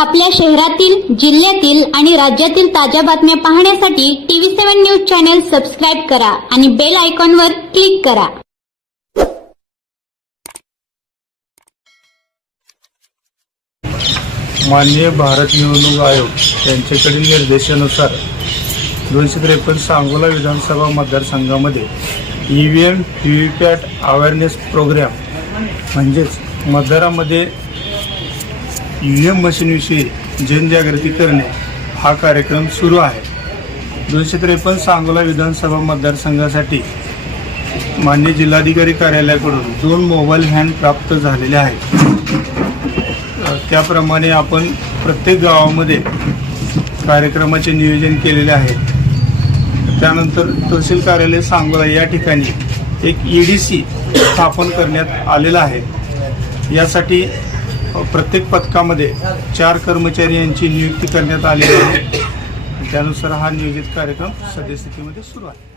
आपल्या शहरातील जिल्ह्यातील आणि राज्यातील ताज्या बातम्या पाहण्यासाठी TV seven news channel subscribe करा आणि बेल आयकॉनवर क्लिक करा. माननीय भारत निवडणूक आयोग यांच्याकडील निर्देशानुसार दोनशे त्रेपन्न सांगोला विधानसभा मतदारसंघामध्ये E V M V V PAT awareness program म्हणजेच मतदारामध्ये ई एम मशीनविषयी जनजागृती करणे हा कार्यक्रम सुरू आहे. दोनशे त्रेपन्न सांगोला विधानसभा मतदारसंघासाठी मान्य जिल्हाधिकारी कार्यालयाकडून दोन मोबाईल हँड प्राप्त झालेले आहेत. त्याप्रमाणे आपण प्रत्येक गावामध्ये कार्यक्रमाचे नियोजन केलेले आहे. त्यानंतर तहसील कार्यालय सांगोला या ठिकाणी एक ई डी सी स्थापन करण्यात आलेला आहे. यासाठी प्रत्येक पथकामध्ये चार कर्मचारी यांची नियुक्ती करण्यात आलेली आहे. त्यानुसार हा नियोजित कार्यक्रम सद्यस्थितीमध्ये सुरू आहे.